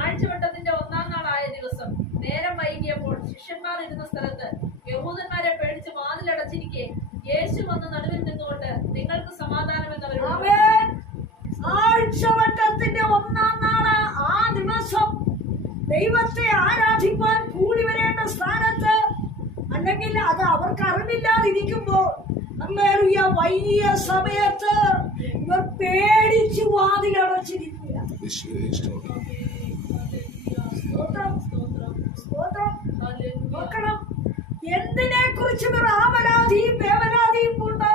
ആഴ്ചവട്ടത്തിന്റെ ഒന്നാം നാളായ ദിവസം നേരം വൈകിയപ്പോൾ ശിഷ്യന്മാർ ഇരുന്ന സ്ഥലത്ത് യഹൂദന്മാരെ പേടിച്ച് വാതിലടച്ചിരിക്കെ യേശു വന്ന് നടുവിൽ നിന്നുകൊണ്ട് നിങ്ങൾക്ക് സമാധാനം എന്നവരോട് ആമേൻ. ആഴ്ചവട്ടത്തിന്റെ ഒന്നാം നാൾ ആ ദിവസം. ദൈവത്തെ ആരാധിക്കാൻ കൂടി വരേണ്ട സ്ഥാനത്ത് അല്ലെങ്കിൽ അത് അവർക്ക് അറിവില്ലാതിരിക്കുമ്പോൾ അമ്മേറിയ വലിയ സമയത്ത് ഇവർ പേടിച്ച് വാതിലടച്ചിരിക്കുക. സ്തോത്രം. സ്തോത്രം ഹല്ലേലൂയ. നോക്കണം എന്തിനെ കുറിച്ച് ഇവർ ആവലാതിയും വേവലാതിയും കൊണ്ട്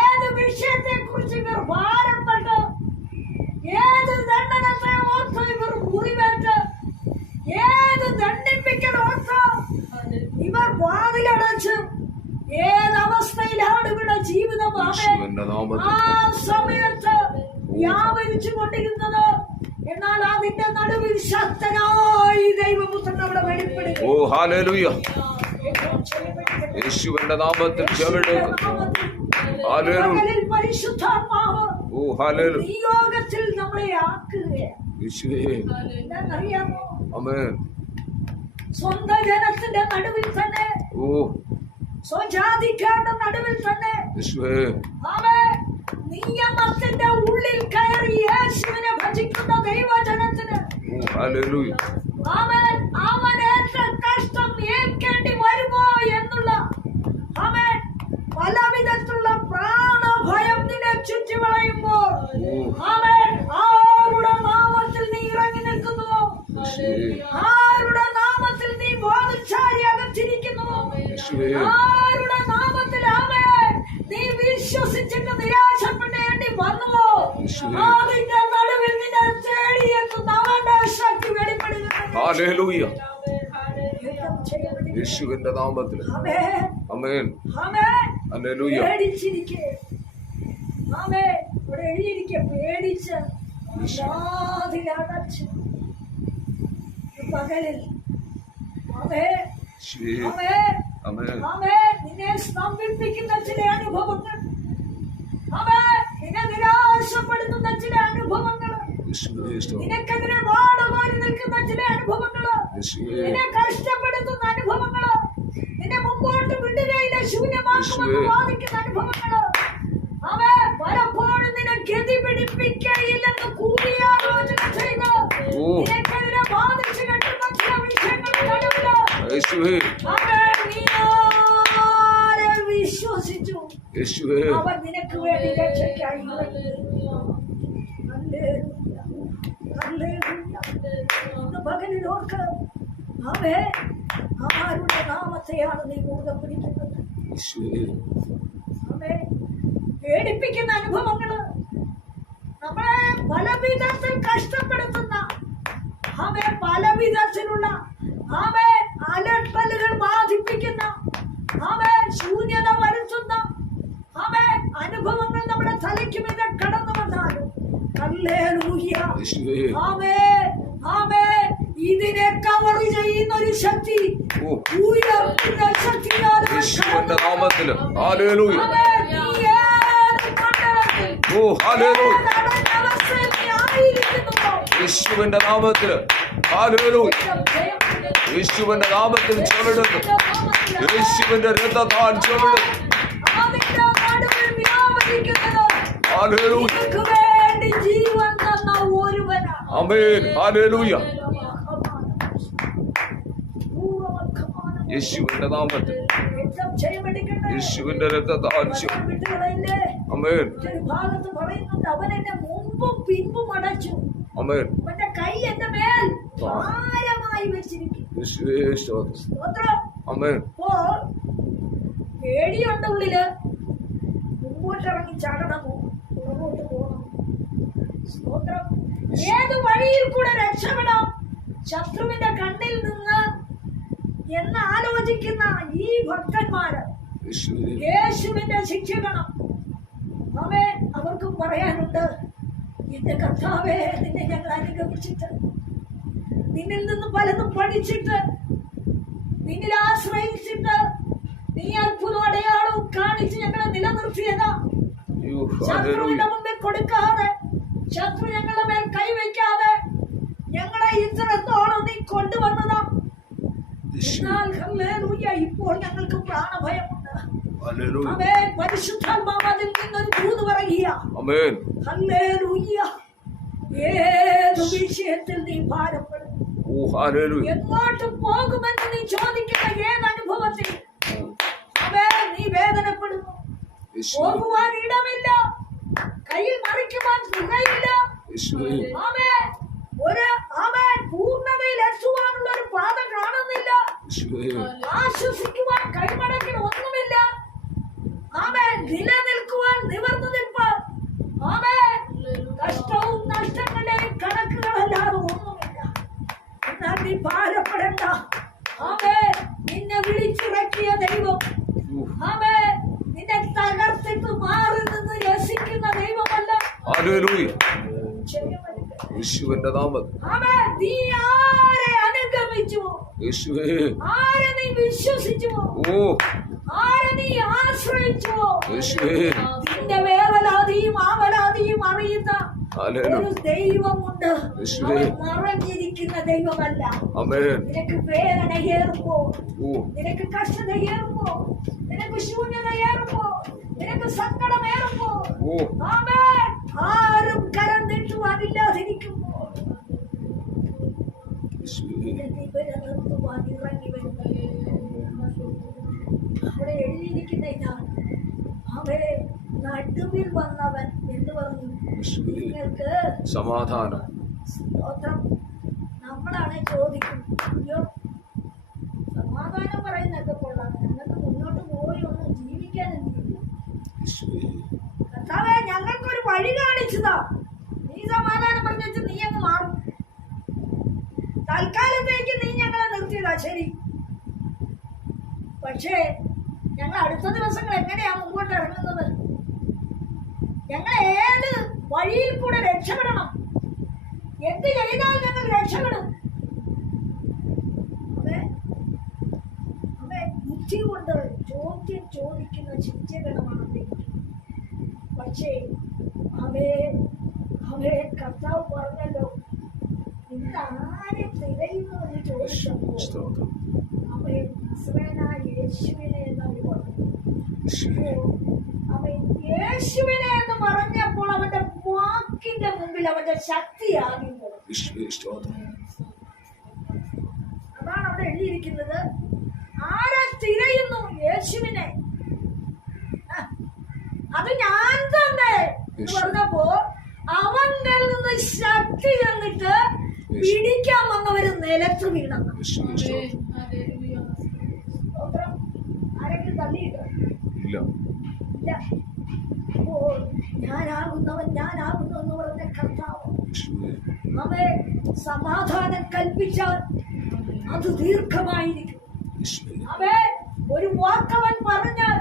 ഏത് വിഷയത്തെ കുറിച്ച് ഇവർ ഭാരപ്പെട്ട് ഏത് ദണ്ഡനത്തെ ഓർത്ത് ഇവർ മുറിവേറ്റ് ഏത് ദണ്ഡിപ്പിക്കൽ ഓർത്ത് ഹല്ലേലൂയ. ഇവർ വാതിലടച്ച് അവസ്ഥയിലാണ് ജീവിതം ആ സമയത്ത് വ്യാപരിച്ചു കൊണ്ടിരുന്നത് എന്നാൽ അതിന്റെ നടുവിൽ ശക്തനായി ദൈവപുത്രൻ അവിടെ വെളിപ്പെടുക. ഓ ഹാലേലൂയ യേശുവിന്റെ നാമത്തിൽ പരിശുദ്ധാത്മാവ് ഓ ഹാലേലു നിയോഗത്തിൽ നമ്മളെ ആക്കുകയാണ്. യേശുവേ. എന്താണെന്നറിയാമോ? ആമേൻ. സ്വന്തം ജനത്തിന്റെ നടുവിൽ തന്നെ. ഓ. സ്വജാതിക്കാരുടെ നടുവിൽ തന്നെ. യേശുവേ. അവൻ നിയമത്തിന്റെ ഉള്ളിൽ കയറി യേശുവിനെ ഭജിക്കുന്ന ദൈവജനത്തിന്. ഹാലേലൂയ അവൻ അവനേറ്റ കഷ്ടം ഏൽക്കേണ്ടി വരുമോ എന്നുള്ള അവൻ പലവിധത്തിലുള്ള പ്രാണഭയം നിന്നെ ചുറ്റി വളയുമ്പോൾ അവൻ ആരുടെ നാമത്തിൽ നീ ഇറങ്ങി നിൽക്കുന്നുവോ? ആരുടെ നാമത്തിൽ നീ ബോധച്ചാരി അകത്തിരിക്കുന്നുവോ യേശുവേ ആരുടെ നാമത്തിൽ അവൻ നീ വിശ്വസിച്ചിട്ട് നിരാശപ്പെടേണ്ടി വന്നുവോ യേശുവേ. അതിന്റെ നടുവിൽ നിന്നെ തേടിയെത്തുന്ന അവന്റെ ശക്തി വെളിപ്പെടുകയാണ് ഹാലേലൂയ ഹല്ലേലൂയ. യേശുവിന്റെ നാമത്തിൽ ആമേൻ. അമേൻ ആമേൻ. ഹല്ലേലൂയ പേടിച്ചിരിക്കെ ആമേൻ. ഇവിടെ എഴുതിയിരിക്കെ പേടിച്ച് വാതിലടച്ച് പകലിൽ ആമേൻ. യേശുവേ ആമേൻ. അമേൻ ആമേൻ. നിന്നെ സ്തംഭിപ്പിക്കുന്ന ചില അനുഭവങ്ങൾ ആമേൻ. നിന്നെ നിരാശപ്പെടുത്തുന്ന ചില അനുഭവങ്ങൾ നിനക്കെതിരെ വാടകോരി നിൽക്കുന്ന ചില അനുഭവങ്ങൾ യേശുവേ. നിന്നെ കഷ്ടപ്പെടുത്തുന്ന അനുഭവങ്ങൾ നിന്നെ മുമ്പോട്ട് വിടുകയില്ല ശൂന്യമാക്കുമെന്ന്. വാദിക്കുന്ന അനുഭവങ്ങൾ. അവൻ പലപ്പോഴും നിന്നെ ഗതി പിടിപ്പിക്കയില്ലെന്ന് കൂടിയാലോചന ചെയ്ത്. നിനക്കെതിരെ വാദിച്ചു കെട്ടുന്ന ചില വിഷയങ്ങളുടെ നടുവിൽ വിശ്വസിച്ചു. അവൻ നിനക്ക് വേണ്ടി രക്ഷയ്ക്കായി ഇറങ്ങി. ഹല്ലേലൂയ. ഹല്ലേലൂയ. പകലിൽ അവേ ആരുടെ നാമത്തെയാണ് നീ കൂടുതൽ പിടിക്കുന്നത്? അവേ പേടിപ്പിക്കുന്ന അനുഭവങ്ങൾ നമ്മളെ പലവിധത്തിൽ കഷ്ടപ്പെടുത്തുന്ന അവെ പലവിധത്തിലുള്ള അവെ അലട്ടലുകൾ ബാധിപ്പിക്കുന്ന അവെ ശൂന്യത വരുത്തുന്ന അവെ അനുഭവങ്ങൾ നമ്മുടെ തലയ്ക്ക് മീതെ കടന്നു വന്നാലും. ആമേ ആമേ ഇതിനെ കവർ ചെയ്യുന്ന ഒരു ശക്തി ഉയർത്തുന്ന ശക്തിയാണ് യേശുവിന്റെ നാമത്തിൽ ഹല്ലേലൂയ. ഓ ഹല്ലേലൂയ. യേശുവിന്റെ നാമത്തിൽ നിന്റെ യേശുവിന്റെ നാമത്തിൽ ചെവിടുന്നു യേശുവിന്റെ രക്തത്താൽ ചെവിടുന്നു ആമേൻ നടുവിൽ വ്യാപരിക്കുന്നത്. യേശുവിന്റെ നാമത്തിൽ. രക്തം. യേശുവിന്റെ രക്തത്താൽ? അമേൻ അമേൻ കൈ എന്റെ മേൽ ഭാരമായി പേടിയുണ്ട് ഉള്ളിൽ. മുമ്പോട്ടിറങ്ങി ചാടണമോ പുറകോട്ട് പോകണം. സ്തോത്രം. ഏത് വഴിയിൽ കൂടെ രക്ഷപ്പെടാം ശത്രുവിന്റെ കണ്ണിൽ നിന്ന് എന്ന് ആലോചിക്കുന്ന ഈ ഭക്തന്മാര് യേശുവേ യേശുവിന്റെ ശിക്ഷകണം അവേ അവർക്കും പറയാനുണ്ട് എന്റെ കർത്താവേ നിന്നെ ഞങ്ങൾ അനുഗമിച്ചിട്ട് നിന്നിൽ നിന്ന് പലതും പഠിച്ചിട്ട് നിന്നിൽ ആശ്രയിച്ചിട്ട് നീ അത്ഭുതം അടയാളവും കാണിച്ച് ഞങ്ങളെ നിലനിർത്തിയതാ. ശത്രുവിന്റെ മുമ്പിൽ കൊടുക്കാതെ ശത്രു ഞങ്ങളുടെ മേൽ കൈവയ്ക്കാതെ ഞങ്ങളെ ഇത്രത്തോളം നീ കൊണ്ടുവന്നതാ എന്നാൽ ഹല്ലേലൂയ ഇപ്പോൾ ഞങ്ങൾക്ക് പ്രാണഭയമുണ്ട്. ആമേൻ. പരിശുദ്ധാത്മാവ് അതിൽ നിന്നൊരു ദൂത് പറയുക. ആമേൻ. ഹല്ലേലൂയ. ഏത് വിഷയത്തിൽ നീ ഭാരപ്പെടും? എങ്ങോട്ട് പോകുമെന്ന് നീ ചോദിക്കുന്ന ഏത് അനുഭവത്തിൽ നീ വേദനപ്പെടുന്നു. പോകുവാൻ ഇടമില്ല. കയ്യിൽ മറിക്കുവാൻ തുകയില്ല. ആമേൻ. ഒരു ആമേൻ പൂർണതയിൽ എത്തുവാനുള്ള ഒരു പാത കാണുന്നില്ല. ആശ്വസിക്കുവാൻ കൈമടക്കിന് ഒന്നുമില്ല. ആമേൻ നിലനിൽക്കുവാൻ നിവർന്നു നിൽപ്പ്. ആമേൻ കഷ്ടവും നഷ്ടങ്ങളുടെയും കണക്കുകളല്ലാതെ ഒന്നുമില്ല. എന്നാൽ നീ ഭാരപ്പെടണ്ട. ആമേൻ നിന്നെ വിളിച്ചിറക്കിയ ദൈവം. ആമേൻ നിന്നെ തകർത്തിട്ട് മാറി നിന്ന് രസിക്കുന്ന ദൈവമല്ല. യേശുവിന്റെ നാമത്തിൽ യേശുവേ. ആരെ നീ ഓ. ആരെ നീ ആശ്രയിച്ചു യേശുവേ. നിന്റെ വേവലാതിയും ആവലാതിയും അറിയുന്ന ഹല്ലേലൂയ. ഒരു ദൈവമുണ്ട്. മറഞ്ഞിരിക്കുന്ന ദൈവമല്ല. നിനക്ക് വേദനയേറുമ്പോ നിനക്ക് കഷ്ടതയേറുമ്പോ നിനക്ക് ശൂന്യതയേറുമ്പോ നിനക്ക് സങ്കടമേറുമ്പോ ആമേൻ ആരും കരം നീട്ടുവാനില്ലാതിരിക്കുമ്പോ യേശുവേ ഇവരെ നിർത്തുവാൻ ഇറങ്ങി വരുന്നു അവിടെ എഴുതിയിരിക്കുന്ന ഇതാണ് അവരെ നടുവിൽ വന്നവൻ എന്ന് പറഞ്ഞു. നിങ്ങൾക്ക് സമാധാനം. സ്തോത്രം. നമ്മളാണ് ചോദിക്കുന്നത് അയ്യോ സമാധാനം പറയുന്നൊക്കെ കൊള്ളാം. ഞങ്ങൾക്ക് മുന്നോട്ട് പോയി ഒന്ന് ജീവിക്കാൻ എന്തില്ല ഞങ്ങൾക്ക് ഞങ്ങൾക്കൊരു വഴി കാണിച്ചതാ. നീ സമാധാനം പറഞ്ഞു വെച്ച് നീ അങ്ങ് മാറും. തൽക്കാലത്തേക്ക് നീ ഞങ്ങളെ നിർത്തിയതാ ശരി. പക്ഷേ ഞങ്ങൾ അടുത്ത ദിവസങ്ങൾ എങ്ങനെയാ മുമ്പോട്ട് ഇറങ്ങുന്നത്? ഞങ്ങൾ ഏത് വഴിയിൽ കൂടെ രക്ഷപ്പെടണം? എന്ത് ചെയ്താൽ ഞങ്ങൾ രക്ഷപ്പെടും? ബുദ്ധി കൊണ്ട് ചോദ്യം ചോദിക്കുന്ന ചിന്തകളാണ് ദൈവം പക്ഷേ അവേ അവേ കർത്താവ് പറഞ്ഞല്ലോ ഇതാരെ തിരയുന്നു? എന്ന് ചോദിച്ചപ്പോൾ അവൻ നസറേനായ യേശുവിനെ എന്നവർ പറഞ്ഞു. അവൻ യേശുവിനെ എന്ന് പറഞ്ഞപ്പോൾ അവന്റെ വാക്കിന്റെ മുമ്പിൽ അവന്റെ ശക്തിയാകി അതാണ് അവിടെ എഴുതിയിരിക്കുന്നത്. ആരെ തിരയുന്നു യേശുവിനെ? അത് ഞാൻ പറഞ്ഞപ്പോ അവന്റെ നിന്ന് ശക്തി എന്നിട്ട് പിടിക്കാൻ വന്നവര് നിലത്ത് ഓ ഞാനാകുന്നവൻ ഞാനാകുന്നു എന്ന് പറഞ്ഞ കർത്താവ് അവൻ സമാധാനം കൽപ്പിച്ചാൽ അത് ദീർഘമായിരിക്കും. അവൻ ഒരു വാക്കവൻ പറഞ്ഞാൽ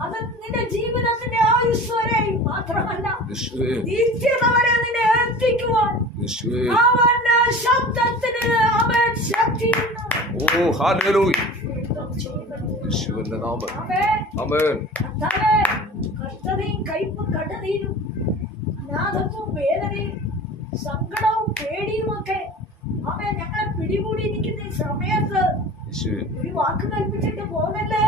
അത് നിന്റെ ജീവിതത്തിന്റെ ആയുസ് വരെ മാത്രമല്ല യേശുവേ. നിത്യത വരെ നിന്നെ എത്തിക്കുവാൻ അവന്റെ ശബ്ദത്തിന് അവൻ ശക്തിയുണ്ട്. ഓ ചെയ്യണം. യേശുവിന്റെ നാമം. ആമേൻ. കർത്താവേ, കഷ്ടതയും കയ്പും കടനീരും അനാഥത്വവും വേദനയും സങ്കടവും പേടിയും ഒക്കെ. അവൻ ഞങ്ങളെ പിടികൂടിയിരിക്കുന്ന ഈ സമയത്ത് ഒരു വാക്ക് കൽപ്പിച്ചിട്ട് പോകല്ലേ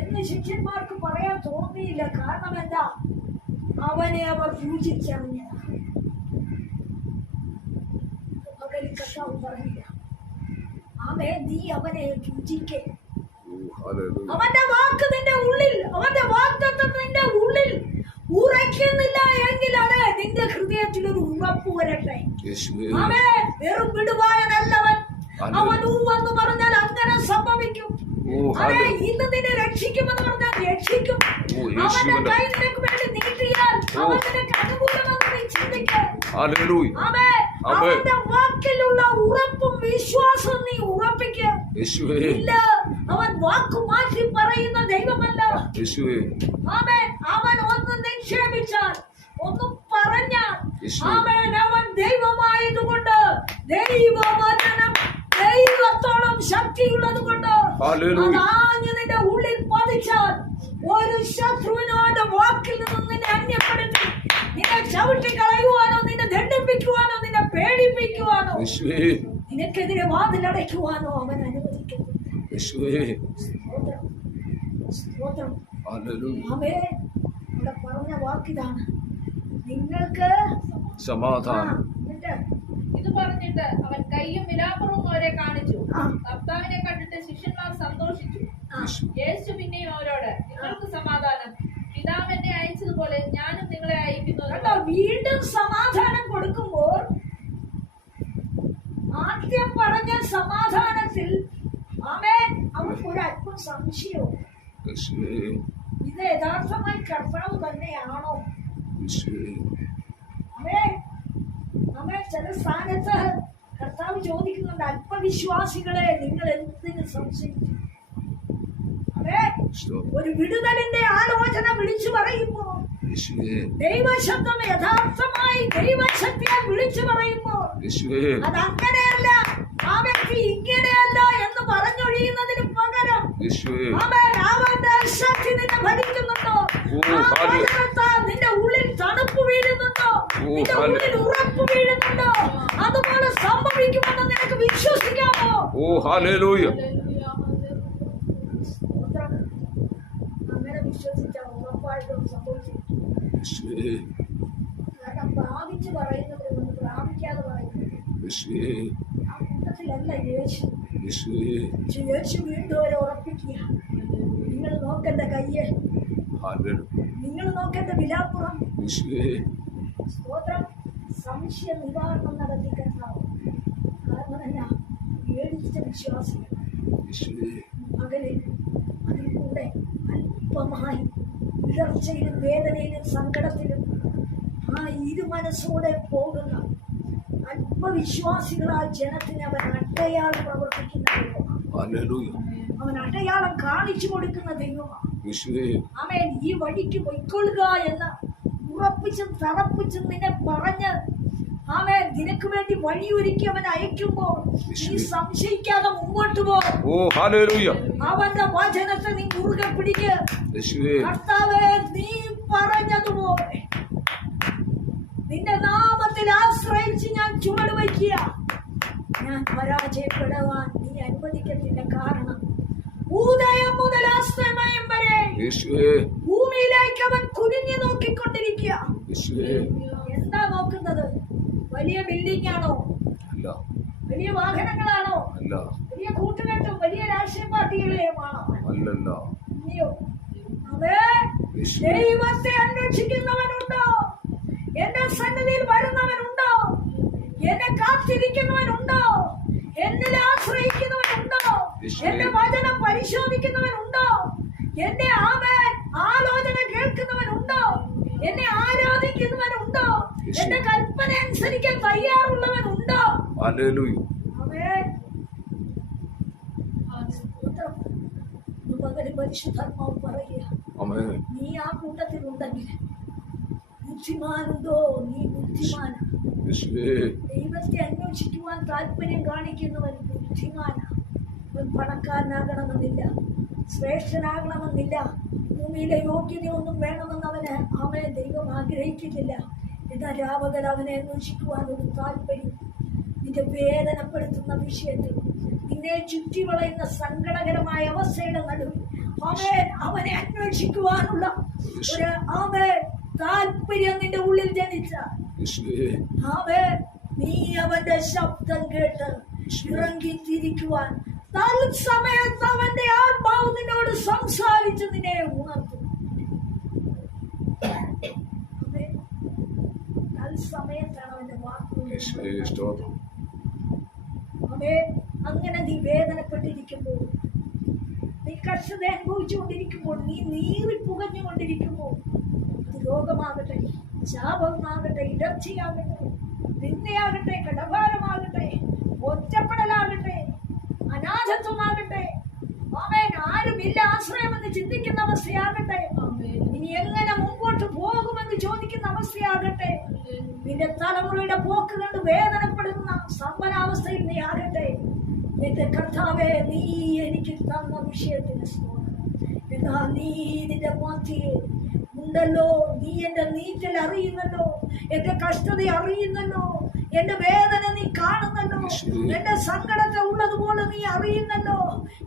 എന്ന് ശിഷ്യന്മാർക്ക് പറയാൻ തോന്നിയില്ല. കാരണം എന്താ? അവനെ അവർ പൂജിച്ചറിഞ്ഞതാണ് പകലിൽ കർത്താവ് പറഞ്ഞില്ല. അവൻ നീ അവനെ പൂജിക്കേ. അവന്റെ വാക്ക് നിന്റെ ഉള്ളിൽ അവന്റെ വാക്തത്വം നിന്റെ ഉള്ളിൽ ഉറയ്ക്കുന്നില്ല എങ്കിൽ അത് നിന്റെ ഹൃദയത്തിൽ ഒരു ഉറപ്പ് വരട്ടെ. അവൻ വെറും വിടുവായനല്ലവൻ അവൻ ഊ എന്ന് പറഞ്ഞാൽ അങ്ങനെ സംഭവിക്കും. ഇന്ന് നിന്നെ രക്ഷിക്കുമെന്ന് പറഞ്ഞാൽ രക്ഷിക്കും ഓ, അവന്റെ യേശുവിന്റെ- കൈ നിനക്ക് വേണ്ടി നീട്ടിയാൽ ഓ. അവൻ നിനക്ക് അനുകൂലമെന്ന് നീ ചിന്തിക്കാൻ ഹല്ലേലൂയ ആമേൻ. അവന്റെ വാക്കിലുള്ള ഉറപ്പും വിശ്വാസവും നീ ഉറപ്പിക്കുക യേശുവേ ഇല്ല അവൻ വാക്ക് മാറ്റി പറയുന്ന ദൈവമല്ല യേശുവേ അവൻ അവൻ ഒന്ന് നിക്ഷേപിച്ചാൽ ഒന്ന് പറഞ്ഞാൽ യേശു. അവൻ അവൻ ദൈവമായതുകൊണ്ട് ദൈവവചനം ദൈവത്തോളം ശക്തിയുള്ളത് കൊണ്ട് നിന്റെ ഉള്ളിൽ പതിച്ചാൽ ഒരു ശത്രുവിനോട് വാക്കിൽ നിന്നും നിന്നെ അന്യപ്പെടുത്തി. നിന്നെ ചവിട്ടി കളയുവാനോ നിന്നെ ദണ്ഡിപ്പിക്കുവാനോ നിന്നെ പേടിപ്പിക്കുവാനോ നിനക്കെതിരെ വാതിലടയ്ക്കുവാനോ അവൻ അനുവദിക്കുന്നു. പറഞ്ഞ വാക്കിതാണ് നിങ്ങൾക്ക് സമാധാനം. ഇത് പറഞ്ഞിട്ട് അവൻ കയ്യും വിലാപുറവും അവരെ കാണിച്ചു. ഭർത്താവിനെ കർത്താവിനെ കണ്ടിട്ട് ശിഷ്യന്മാർ സന്തോഷിച്ചു. യേശു പിന്നെയും അവരോട് നിങ്ങൾക്ക് സമാധാനം. പിതാവ് എന്നെ അയച്ചതുപോലെ ഞാനും നിങ്ങളെ അയക്കുന്നു. കണ്ടോ? വീണ്ടും സമാധാനം കൊടുക്കുമ്പോൾ ആദ്യം പറഞ്ഞ സമാധാനത്തിൽ ആമേ അവർക്ക് ഒരു അല്പം സംശയവും. ഇത് യഥാർത്ഥമായി കർത്താവ് തന്നെയാണോ യേശുവേ അവേ അവൻ ചില സ്ഥാനത്ത് കർത്താവ് ചോദിക്കുന്നുണ്ട് അല്പവിശ്വാസികളെ നിങ്ങൾ എന്തിന് സംശയിച്ചു? ഒരു വിടുതലിന്റെ ആലോചന വിളിച്ചു പറയുമ്പോ ദൈവശബ്ദം യഥാർത്ഥമായി ദൈവശക്തിയെ വിളിച്ചു പറയുമ്പോ അത് അങ്ങനെയല്ല ആ വ്യക്തി ഇങ്ങനെയല്ല എന്ന് പറഞ്ഞൊഴിയുന്നതിന് പകരം അവന്റെ ശക്തി നിന്നെ ഭരിക്കുന്നുണ്ടോ? നിന്റെ ഉള്ളിൽ തണുപ്പ് വീഴുന്നുണ്ടോ? നിന്റെ ഉള്ളിൽ ഉറപ്പ് അവരെ ഉറപ്പിക്കുക. നിങ്ങൾ നോക്കേണ്ട കയ്യെ. നിങ്ങൾ നോക്കേണ്ട വിലാപ്പുറം. സ്തോത്രം. സംശയ നിവാരണം നടത്തി കർത്താവ്. കാരണം എന്നാ പേടിച്ച വിശ്വാസികൾ. പകലിൽ അതിൽ കൂടെ അല്പമായി വിളർച്ചയിലും വേദനയിലും സങ്കടത്തിലും ആ ഇരുമനസ്സോടെ പോകുന്ന അല്പവിശ്വാസികളായ ജനത്തിന് അവൻ അടയാളം പ്രവർത്തിക്കുന്ന അവൻ അടയാളം കാണിച്ചു കൊടുക്കുന്ന ദൈവമാണ്. അവൻ ഈ വഴിക്ക് പൊയ്ക്കൊള്ളുക എന്ന് ഉറപ്പിച്ചും തറപ്പിച്ചും നിന്നെ പറഞ്ഞ് അവൻ നിനക്ക് വേണ്ടി വഴിയൊരുക്കി അവൻ അയക്കുമ്പോൾ നീ സംശയിക്കാതെ മുമ്പോട്ട് പോ. ഓ ഹല്ലേലൂയ. അവന്റെ വചനത്തെ നീ മുറുകെ പിടിക്ക്. കർത്താവേ നീ പറഞ്ഞതുപോലെ നിന്റെ നാമത്തിൽ ആശ്രയിച്ച് ഞാൻ ചുവട് വയ്ക്കുക. ഞാൻ പരാജയപ്പെടാൻ നീ അനുവദിക്കത്തില്ല. കാരണം ഉദയം മുതൽ അസ്തമയം വരെ ഭൂമിയിലേക്ക് അവൻ കുനിഞ്ഞു നോക്കിക്കൊണ്ടിരിക്കുക. എന്താ നോക്കുന്നത്? വലിയ ബിൽഡിംഗ് ആണോ അല്ല. വലിയ വാഹനങ്ങളാണോ? അല്ല. വലിയ കൂട്ടുകെട്ടും വലിയ രാഷ്ട്രീയ പാർട്ടികളെയുമാണോ അല്ലല്ല. ഇല്ലയോ ദൈവത്തെ അന്വേഷിക്കുന്നവനുണ്ടോ? എന്റെ സന്നിധിയിൽ വരുന്നവനുണ്ടോ? എന്നെ കാത്തിരിക്കുന്നവനുണ്ടോ? എന്നിൽ ആശ്രയിക്കുന്നവനുണ്ടോ. എന്റെ വചനം പരിശോധിക്കുന്നവനുണ്ടോ? എന്റെ ആമേ ആലോചന കേൾക്കുന്നവനുണ്ടോ? എന്നെ ആരാധിക്കുന്നവനുണ്ടോ. എന്റെ കൽപ്പന അനുസരിക്കാൻ ഹല്ലേലൂയ. പരിശുദ്ധാത്മാവ് പറയുക. ആമേൻ. നീ ആ ബുദ്ധിമാനുണ്ടോ? നീ ബുദ്ധിമാനാ. യേശുവേ. ദൈവത്തെ അന്വേഷിക്കുവാൻ താല്പര്യം കാണിക്കുന്നവൻ ബുദ്ധിമാനാ. അവൻ പണക്കാരനാകണമെന്നില്ല ശ്രേഷ്ഠനാകണമെന്നില്ല ഭൂമിയിലെ യോഗ്യതയൊന്നും വേണമെന്ന് അവന് അവനെ ദൈവം ആഗ്രഹിക്കുന്നില്ല. രാവകൽ അവനെ അന്വേഷിക്കുവാൻ ഒരു താല്പര്യം? നിന്റെ വേദനപ്പെടുത്തുന്ന വിഷയത്തിൽ നിന്നെ ചുറ്റി വളയുന്ന സങ്കടകരമായ അവസ്ഥയുടെ നടുവിൽ അവൻ അവനെ അന്വേഷിക്കുവാനുള്ള ഒരു അവൻ താല്പര്യം നിന്റെ ഉള്ളിൽ ജനിച്ച. അവൻ നീ അവന്റെ ശബ്ദം കേട്ട് ഇറങ്ങിത്തിരിക്കുവാൻ തൽസമയത്ത് അവന്റെ ആത്മാവ് നിന്നോട് സംസാരിച്ച് നിന്നെ ഉണർത്തും അവൻ തത്സമയത്താണ് അവന്റെ വാക്കുകൾ യേശുവേ സ്തോത്രം അവേ അങ്ങനെ നീ വേദനപ്പെട്ടിരിക്കുമ്പോൾ നീ കഷ്ടത അനുഭവിച്ചുകൊണ്ടിരിക്കുമ്പോൾ നീ നീറി പുകഞ്ഞുകൊണ്ടിരിക്കുമ്പോൾ അത് രോഗമാകട്ടെ ശാപമാകട്ടെ ഇടർച്ചയാകട്ടെ നിന്നയാകട്ടെ കടഭാരമാകട്ടെ ഒറ്റപ്പെടലാകട്ടെ അനാഥത്വമാകട്ടെ അവൻ ആരുമില്ല ആശ്രയമെന്ന് ചിന്തിക്കുന്ന അവസ്ഥയാകട്ടെ. ഇനി എങ്ങനെ മുമ്പോട്ട് പോകുമെന്ന് ചോദിക്കുന്ന അവസ്ഥയാകട്ടെ. നിന്റെ തലമുറയുടെ പോക്ക് കണ്ട് വേദനപ്പെടുന്ന സമ്പന്നാവസ്ഥയിൽ നീ ആകട്ടെ നിന്റെ കർത്താവെ നീ എനിക്ക് തന്ന വിഷയത്തിന് എന്നാ നീ നിന്റെ മാറ്റിയെ ഉണ്ടല്ലോ നീ എന്റെ നീറ്റൽ അറിയുന്നല്ലോ എന്റെ കഷ്ടത അറിയുന്നല്ലോ. എന്റെ വേദന നീ കാണുന്നല്ലോ. എന്റെ സങ്കടത്തെ ഉള്ളതുപോലെ നീ അറിയുന്നല്ലോ.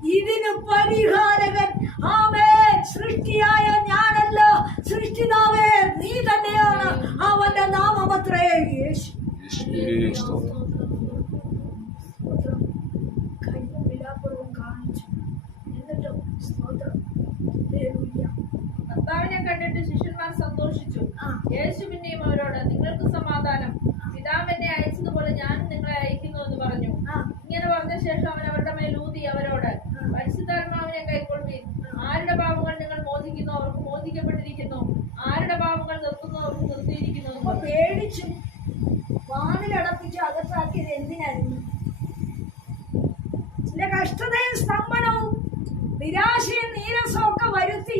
ഇതിന് പരിഹാരകൻ ആമേ സൃഷ്ടിയായ ഞാനല്ല. സൃഷ്ടിതാവേ നീ തന്നെയാണ് അവന്റെ നാമപത്രേ യേശു. കണ്ടിട്ട് ശിഷ്യന്മാർ സന്തോഷിച്ചു. ആ. യേശു പിന്നെയും അവരോട് നിങ്ങൾക്ക് സമാധാനം. പിതാവ് എന്നെ അയച്ചതുപോലെ ഞാൻ നിങ്ങളെ അയക്കുന്നു എന്ന് പറഞ്ഞു ഇങ്ങനെ പറഞ്ഞ ശേഷം അവൻ അവരുടെ മേൽ ഊതി അവരോട് പരിശുദ്ധാത്മാവിനെ കൈക്കൊള്ളി ആരുടെ പാപങ്ങൾ നിങ്ങൾ മോചിക്കുന്നു? അവർക്ക് മോചിക്കപ്പെട്ടിരിക്കുന്നു. ആരുടെ പാപങ്ങൾ നിർത്തുന്നു? അവർക്ക് നിർത്തിയിരിക്കുന്നു. അപ്പൊ പേടിച്ചു. വാതിലടപ്പിച്ച് അകത്താക്കിയത് എന്തിനായിരുന്നു? ചില കഷ്ടതയും സ്തംഭനവും നിരാശയും നീരസവും ഒക്കെ വരുത്തി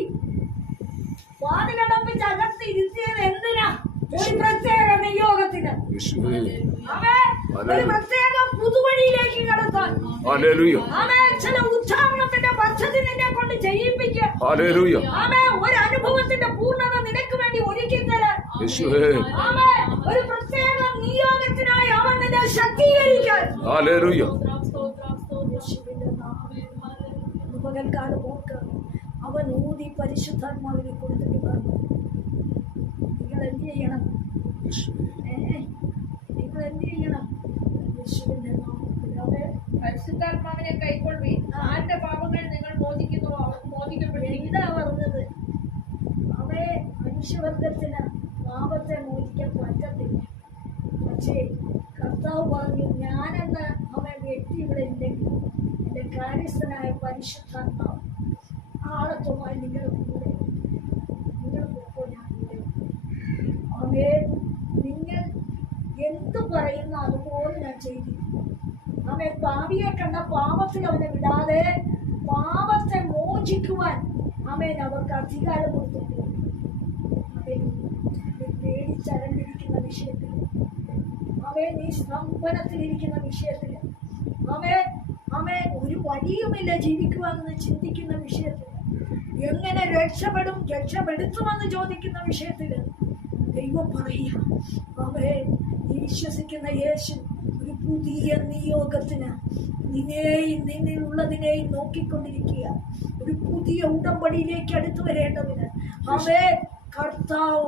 വാതിലടപ്പിച്ച് അകത്ത് ഇരുത്തിയത് എന്തിനാ ഒരു പ്രത്യേക നിയോഗത്തിന് യേശുവേ അവേ ഒരു പ്രത്യേക പുതുവഴിയിലേക്ക് കടത്താൻ ഹല്ലേലൂയ അവേ ചില ഉച്ചാരണത്തിന്റെ പദ്ധതി നിന്നെ കൊണ്ട് അവേ ഒരു അനുഭവത്തിന്റെ പൂർണത നിനക്ക് വേണ്ടി ഒരുക്കി തരാൻ ഒരു പ്രത്യേക നിയോഗത്തിനായി അവൻ നിന്നെ ശക്തീകരിക്കാൻ. നാമത്തിൽ ഇന്ന് അവൻ ഊതി പരിശുദ്ധാത്മാവിനെ കൊടുത്തിട്ട് പറഞ്ഞു. നിങ്ങൾ എന്ത് ചെയ്യണം? യേശുവേ എന്ത് ചെയ്യണം. യേശുവിന്റെ പരിശുദ്ധാത്മാവിനെ കൈക്കൊള്ളി ആരുടെ പാപങ്ങൾ നിങ്ങൾ മോചിക്കുന്നു അവർക്ക് മോചിക്കപ്പെട്ടിരിക്കുന്നു എന്താ പറഞ്ഞത്? അവയെ മനുഷ്യവർഗത്തിന് പാപത്തെ മോചിക്കാൻ പറ്റത്തില്ല. പക്ഷേ കർത്താവ് പറഞ്ഞു ഞാനെന്ന അവൻ വ്യക്തി ഇവിടെ ഇല്ലെങ്കിൽ എന്റെ കാര്യസ്ഥനായ പരിശുദ്ധാത്മാവ് ആളത്വമായി നിങ്ങൾ പോക്കോ ഞാൻ കൂടെ അവയെ നിങ്ങൾ എന്തു പറയുന്ന അതുപോലെ ഞാൻ ചെയ്തിരിക്കും അവൻ പാപിയെ കണ്ട പാപത്തിൽ അവനെ വിടാതെ പാപത്തെ മോചിക്കുവാൻ അമേൻ അവർക്ക് അധികാരം കൊടുത്തിട്ടുണ്ട് വിഷയത്തിൽ. അമേൻ ഈ സ്തംഭനത്തിലിരിക്കുന്ന വിഷയത്തിൽ. അവൻ അവൻ ഒരു വഴിയുമില്ല ജീവിക്കുവാനെന്ന് ചിന്തിക്കുന്ന വിഷയത്തിൽ. എങ്ങനെ രക്ഷപ്പെടും രക്ഷപ്പെടുത്തുമെന്ന് ചോദിക്കുന്ന വിഷയത്തിൽ ദൈവം പറയുക അവേ നീ വിശ്വസിക്കുന്ന യേശു പുതിയ നിയോഗത്തിന് നിന്നെയും നിന്നിലുള്ളതിനെയും നോക്കിക്കൊണ്ടിരിക്കുക. ഒരു പുതിയ ഉടമ്പടിയിലേക്ക് അടുത്തു വരേണ്ടതിന്. അവേ കർത്താവ്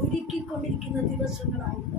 ഒരുക്കിക്കൊണ്ടിരിക്കുന്ന ദിവസങ്ങളായിരുന്നു